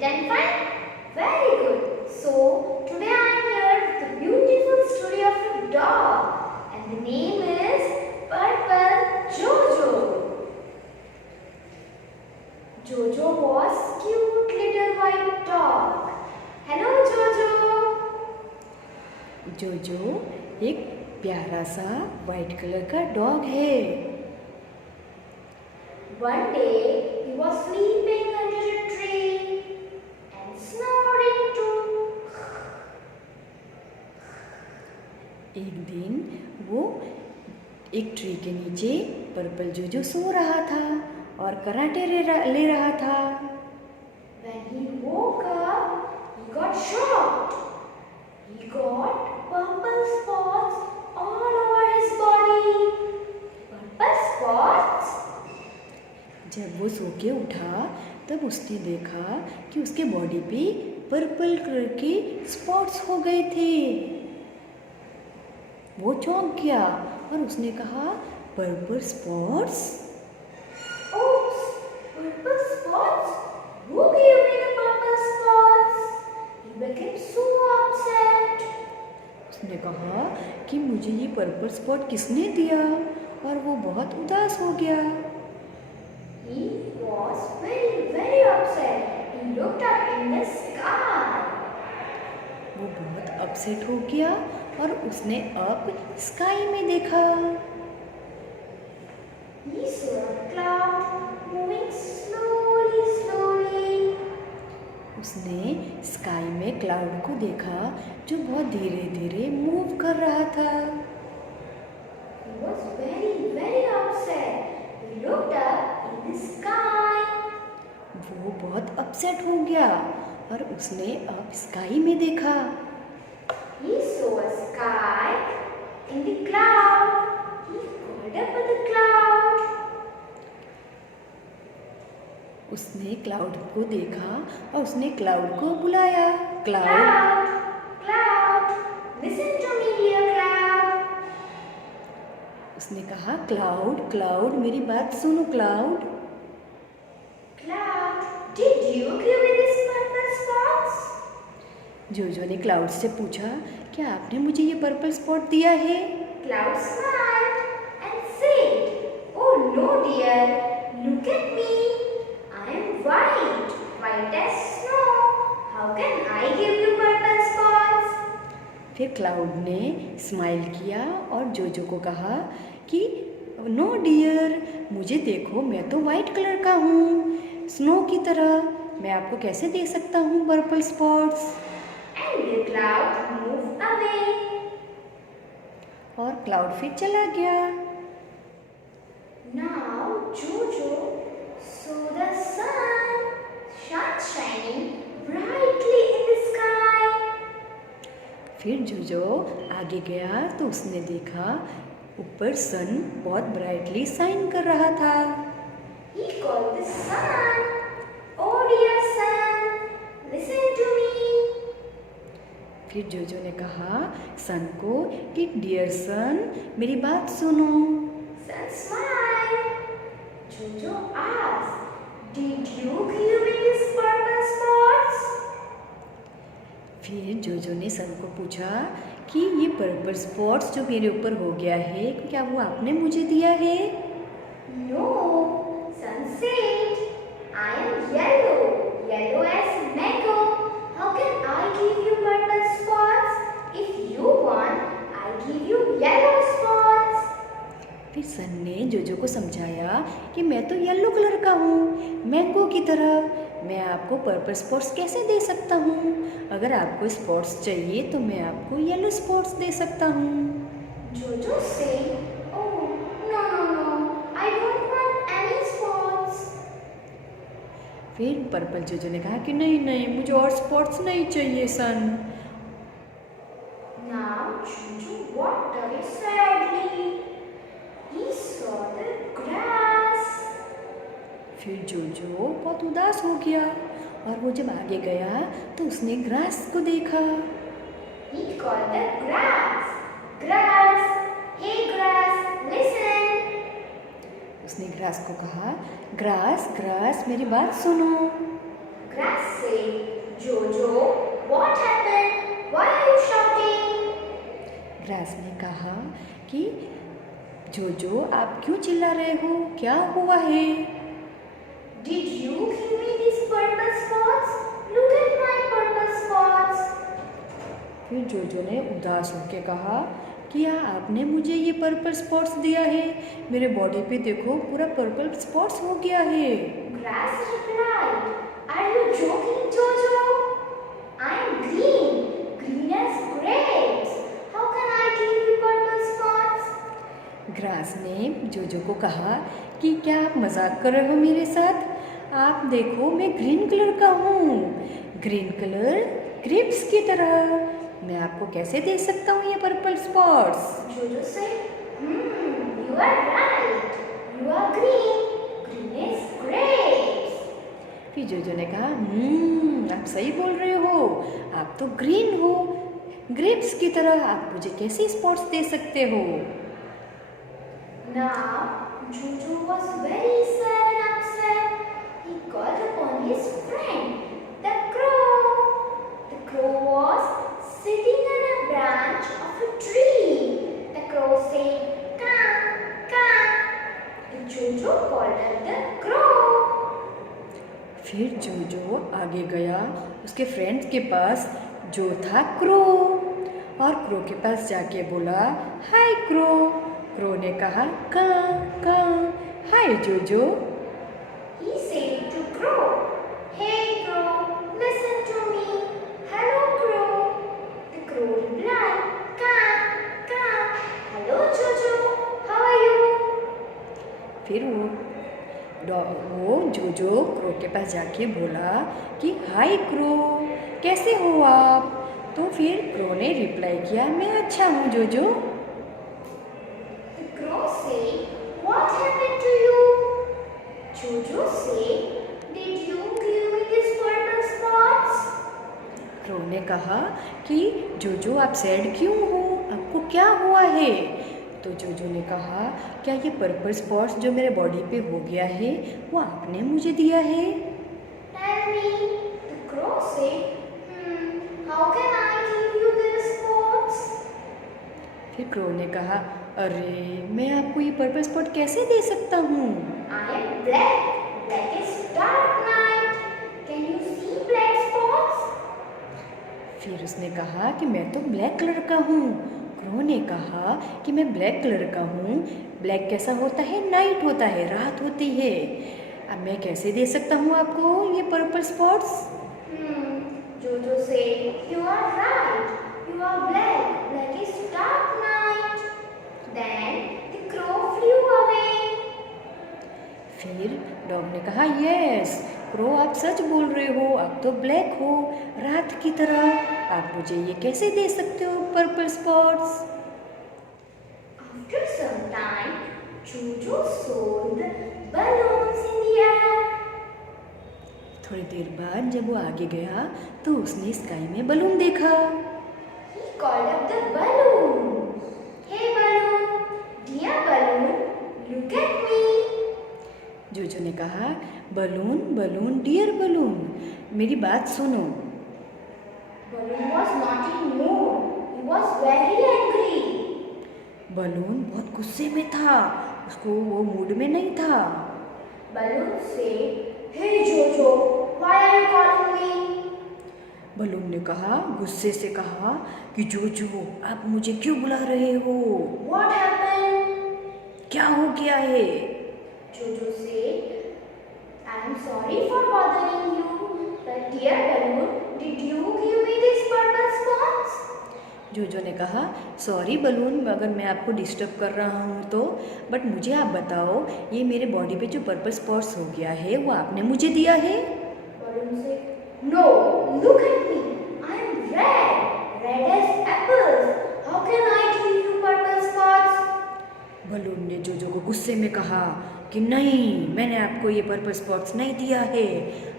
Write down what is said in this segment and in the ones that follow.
done fine? Very good. So, today I am here with a beautiful story of a dog. And the name is Purple Jojo. Jojo was cute little white dog. Hello Jojo. जोजो एक प्यारा सा white colour का dog है। One day he was sleeping under a tree and snoring too. एक दिन वो एक ट्री के नीचे पर्पल जोजो सो रहा था और कराटे ले रहा था। When he woke up, he got shocked. He got purple spots all over his body. Purple spots? जब वो सो के उठा तब उसने देखा कि उसके बॉडी पे पर्पल कलर के स्पॉट्स हो गए थे। वो चौंक गया और उसने कहा, purple spots? Oops! Purple spots? Who gave me the purple spots? He became so upset. उसने कहा कि मुझे ये पर्पल स्पॉट किसने दिया, और वो बहुत उदास हो गया। He was very upset. He looked up in the sky. वो बहुत अपसेट हो गया और उसने अप स्काई में देखा। He saw a cloud moving slowly. उसने स्काई में क्लाउड को देखा जो बहुत धीरे धीरे मूव कर रहा था। He was very upset. He looked up in the sky. वो बहुत अपसेट हो गया और उसने अप स्काई में देखा। He saw a sky in the cloud. He called up at the cloud. उसने क्लाउड को देखा और उसने क्लाउड को बुलाया। Cloud, cloud, listen to me, dear cloud. उसने कहा, क्लाउड क्लाउड मेरी बात सुनो cloud. Cloud, did you give me these purple spots? जोजो ने क्लाउड से पूछा, क्या आपने मुझे ये पर्पल स्पॉट दिया है? Cloud smiled and said, "Oh no, dear. Look at me. I am white as snow. How can I give you purple spots?" फिर क्लाउड ने स्माइल किया और जोजो को कहा कि नो डियर, मुझे देखो, मैं तो वाइट कलर का हूँ, स्नो की तरह। मैं आपको कैसे दे सकता हूँ purple spots? And the cloud moved away. और क्लाउड फिर चला गया। Now Jojo saw the sun shining brightly in the sky. फिर जोजो आगे गया तो उसने देखा ऊपर सन बहुत ब्राइटली शाइन कर रहा था। He called the sun. "Oh dear sun, listen to me." फिर जोजो ने कहा सन को कि डियर सन, मेरी बात सुनो। Sun smiled. Jojo asked, "Did you give me these purple spots?" फिर जोजो ने सन को पूछा कि ये पर्पल स्पॉट्स जो मेरे ऊपर हो गया है, क्या वो आपने मुझे दिया है? No, sun said, "I am yellow as mango. How can I give you purple spots? If you want, I give you yellow spots." फिर सन ने जोजो को समझाया कि मैं तो येलो कलर का हूँ, मैंगो की तरह। मैं आपको पर्पल स्पॉट्स कैसे दे सकता हूँ? अगर आपको स्पॉट्स चाहिए तो मैं आपको येलो स्पॉट्स दे सकता हूँ। Jojo said, "Oh, no, I don't want any spots." फिर पर्पल जोजो ने कहा कि नहीं, मुझे और स्पॉट्स नहीं चाहिए सन। Now Jojo walked away sadly. He saw the grass. फिर जोजो बहुत उदास हो गया और वो जब आगे गया तो उसने ग्रास को देखा। He called the grass. "Grass, hey grass, listen." उसने ग्रास को कहा, ग्रास ग्रास मेरी बात सुनो। Grass said, Jojo, what happened? Why are you shouting? Grass ने कहा कि जोजो आप क्यों चिल्ला रहे हो, क्या हुआ है? Did you give me these purple spots? Look at my purple spots. फिर जोजो ने उदास होकर कहा कि या आपने मुझे ये पर्पल स्पॉट्स दिया है, मेरे बॉडी पे देखो पूरा पर्पल स्पॉट्स हो गया है। Grass replied, Are you joking, Jojo? I am green, green as grapes. How can I give you purple spots? Grass ने जोजो को कहा कि क्या आप मजाक कर रहे हो मेरे साथ? आप देखो मैं ग्रीन कलर का हूँ, ग्रीन कलर ग्रेप्स की तरह। मैं आपको कैसे दे सकता हूँ ये purple spots? Jojo said, You are right. You are green. Green is grapes. फिर जोजो ने कहा आप सही बोल रहे हो, आप तो ग्रीन हो, ग्रेप्स की तरह। आप मुझे कैसे स्पॉट्स दे सकते हो? Now, Jojo was very sad and upset. He called upon his friend, the crow. The crow was sitting on a branch of a tree. The crow said, Caw, caw. Jojo called up the crow. फिर जोजो आगे गया उसके friend के पास जो था crow, और crow के पास जाके बोला हाय क्रो। क्रो ने कहा का हाय जोजो। He said to crow, Hey crow, listen to me. Hello crow. The crow replied, Caw. Hello Jojo, how are you? फिर वो जोजो क्रो के पास जाके बोला कि हाय क्रो, कैसे हो आप? तो फिर क्रो ने रिप्लाई किया मैं अच्छा हूँ जोजो। The crow said, What happened to you? Jojo said, Did you give me these purple spots? Crow ने कहा कि जोजो आप सैड क्यों हो, आपको क्या हुआ है? तो जोजो ने कहा क्या ये पर्पल स्पॉट्स जो मेरे बॉडी पे हो गया है वो आपने मुझे दिया है? Tell me. The crow said, How can I give you these spots? फिर क्रो ने कहा अरे मैं आपको ये पर्पल स्पॉट कैसे दे सकता हूँ? I am black. Black is dark night. Can you see black spots? फिर उसने कहा कि मैं तो ब्लैक कलर का हूँ। क्रो ने कहा कि मैं ब्लैक कलर का हूँ। ब्लैक कैसा होता है? नाइट होता है, रात होती है। अब मैं कैसे दे सकता हूँ आपको ये purple spots? Jojo said, You are right. You are black. Black is dark night. Then the crow flew away. फिर डॉग ने कहा यस क्रो आप सच बोल रहे हो, आप तो ब्लैक हो, रात की तरह। आप मुझे ये कैसे दे सकते हो purple spots? After some time, Jojo saw the balloons in the air. थोड़ी देर बाद जब वो आगे गया तो उसने स्काई में बलून देखा। He called up the balloon. Hey balloon, dear balloon, look at me. जोजो ने कहा बलून बलून डियर बलून, मेरी बात सुनो। Balloon was not in mood. He was very angry. Balloon बहुत गुस्से में था, उसको वो मूड में नहीं था। Balloon said, Hey Jojo, why are you calling me? Balloon ने कहा गुस्से से कहा कि जोजो आप मुझे क्यों बुला रहे हो? What happened? क्या हो गया है? Jojo said, I am sorry for bothering you, but dear balloon, did you give me these purple spots? जोजो ने कहा सॉरी बलून अगर मैं आपको डिस्टर्ब कर रहा हूँ तो, बट मुझे आप बताओ ये मेरे बॉडी पे जो पर्पल स्पॉट्स हो गया है वो आपने मुझे दिया है? Balloon said, No, look at me. I am red, red as apples. How can I give you purple spots? Balloon ने जोजो को गुस्से में कहा कि नहीं मैंने आपको ये पर्पल स्पॉट्स नहीं दिया है,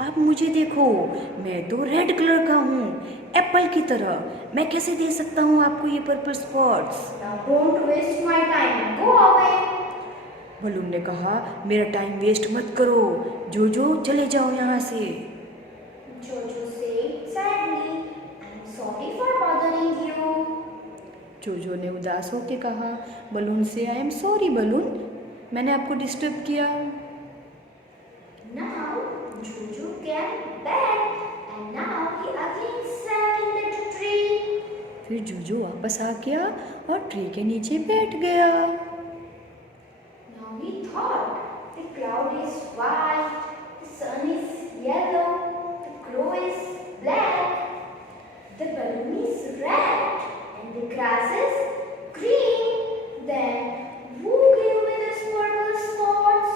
आप मुझे देखो मैं तो रेड कलर का हूँ एप्पल की तरह, मैं कैसे दे सकता हूँ आपको ये purple spots? Now don't waste my time. Go away. Balloon ने कहा मेरा टाइम वेस्ट मत करो जोजो, चले जाओ यहाँ से। Jojo said sadly, I'm sorry for bothering you. जोजो ने उदास होकर कहा बलून से आई एम सॉरी बलून, मैंने आपको डिस्टर्ब किया। Now Jojo came back and now he again sat in the tree. फिर जोजो वापस आ गया और ट्री के नीचे बैठ गया। Now he thought, the cloud is white, the sun is yellow, the crow is black, the balloon is red, and the grass is green. Then who gave me these purple spots?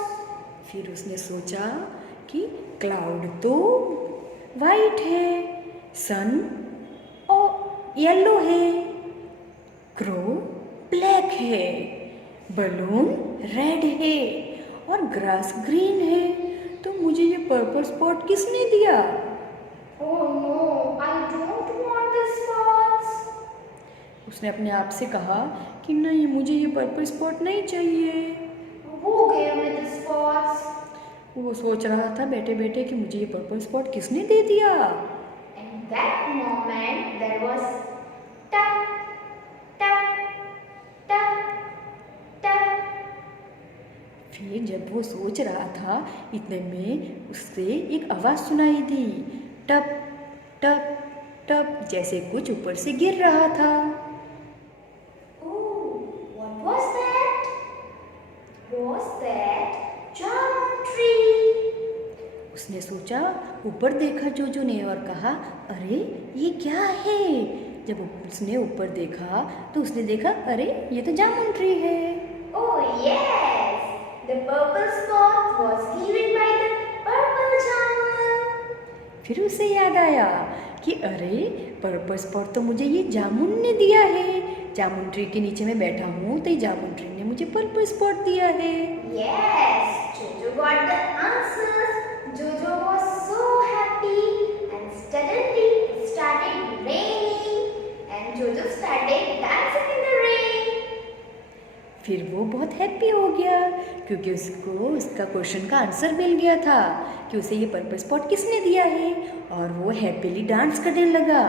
फिर उसने सोचा कि cloud तो white है, सन और yellow है, crow black है, balloon red है और ग्रास ग्रीन है, तो मुझे ये पर्पल स्पॉट किसने दिया? Oh no, I don't want the spots. उसने अपने आप से कहा कि नहीं, मुझे ये पर्पल स्पॉट नहीं चाहिए। Who gave me the spots? वो सोच रहा था बैठे बैठे कि मुझे ये पर्पल स्पॉट किसने दे दिया। And that moment there was tap, tap, tap, tap. फिर जब वो सोच रहा था इतने में उससे एक आवाज़ सुनाई दी, टप टप टप, जैसे कुछ ऊपर से गिर रहा था। Oh, what was that? Was that jamun tree? उसने सोचा, ऊपर देखा जोजो ने और कहा अरे ये क्या है। जब उसने ऊपर देखा तो उसने देखा अरे ये तो जामुन ट्री है। Oh yes, the purple spot was given by the purple jamun. फिर उसे याद आया कि अरे पर्पल स्पॉट तो मुझे ये जामुन ने दिया है, जामुन ट्री के नीचे मैं बैठा हूँ तो ये जामुन ट्री ने मुझे पर्पल स्पॉट दिया है। Yes, Jojo got the answers. Jojo was so happy and suddenly it started raining and Jojo started dancing in the rain. फिर वो बहुत हैप्पी हो गया क्योंकि उसको उसका क्वेश्चन का आंसर मिल गया था कि उसे ये पर्पल स्पॉट किसने दिया है, और वो हैप्पीली डांस करने लगा।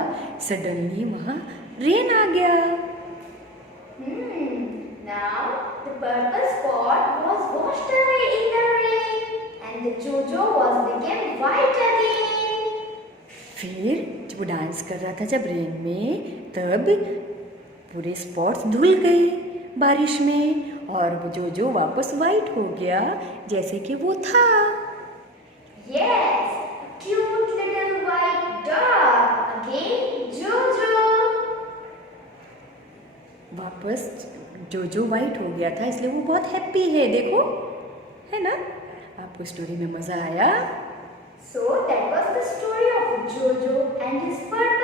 सडनली वहाँ रेन आ गया। Now the purple spot was washed away in the rain and the Jojo was became white again. फिर जब वो डांस कर रहा था जब रेन में, तब पूरे स्पॉट्स धुल गए बारिश में और वो जोजो वापस वाइट हो गया जैसे कि वो था। Yes, a cute little white dog again, Jojo. वापस जोजो वाइट हो गया था इसलिए वो बहुत हैप्पी है, देखो, है ना। आपको स्टोरी में मज़ा आया? So that was the story of Jojo and his purple